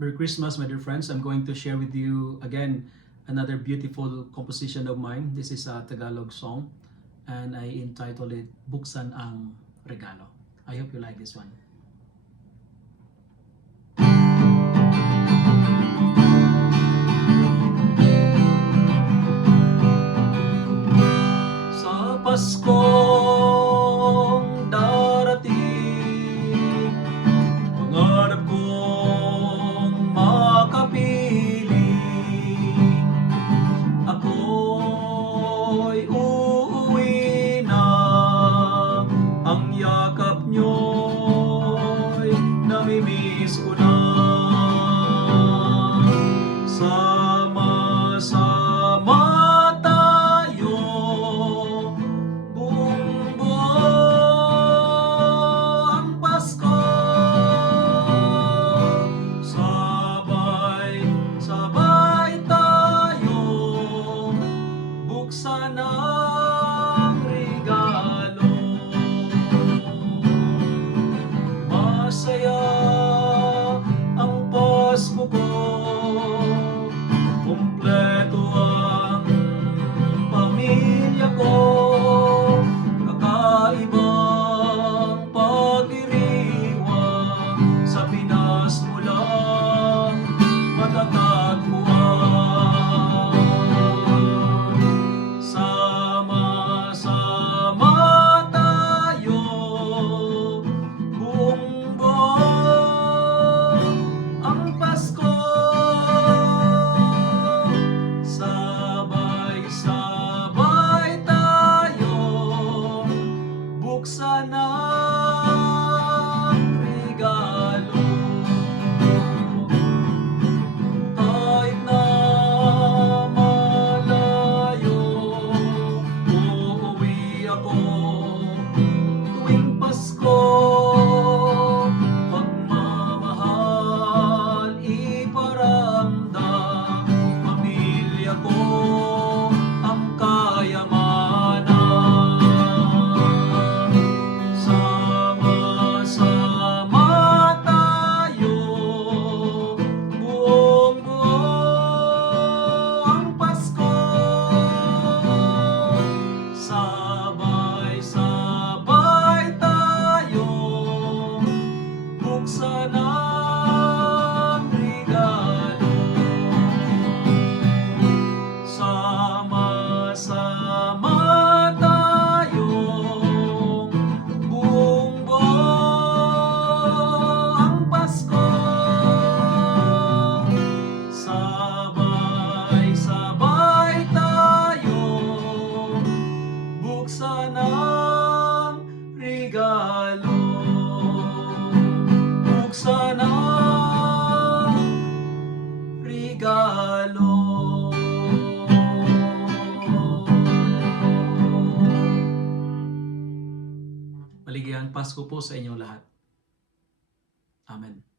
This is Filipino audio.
Merry Christmas, my dear friends. I'm going to share with you again another beautiful composition of mine. This is a Tagalog song and I entitled it Buksan ang Regalo. I hope you like this one. Sa Paskong darating, pangarap kong makapiling. Ako'y uuwi na, ang yakap nyo'y namimiss ko na. Sama-sama tayo, buong buo ang Pasko. Sabay-sabay tayo, buksan ang regalo. Masaya ang Pasko ko, kumpleto ang pamilya ko. Kakaibang pagdiriwang sa Pinas mo lang matatagpuan. Sama-sama tayo, buong buo ang Pasko. Sabay-sabay tayo, buksan ang regalo. Kahit na malayo, uuwi ako tuwing Pasko. Pagmamahal iparamdam, pamilya ko ang kayamanan. Sama-sama tayo, buong buo ang Pasko. Sabay-sabay tayo, buksan ang regalo. Sama-sama tayo, buong buo ang Pasko. Sabay-sabay tayo, buksan ang regalo. Buksan ang regalo. Maligayang Pasko po sa inyong lahat. Amen.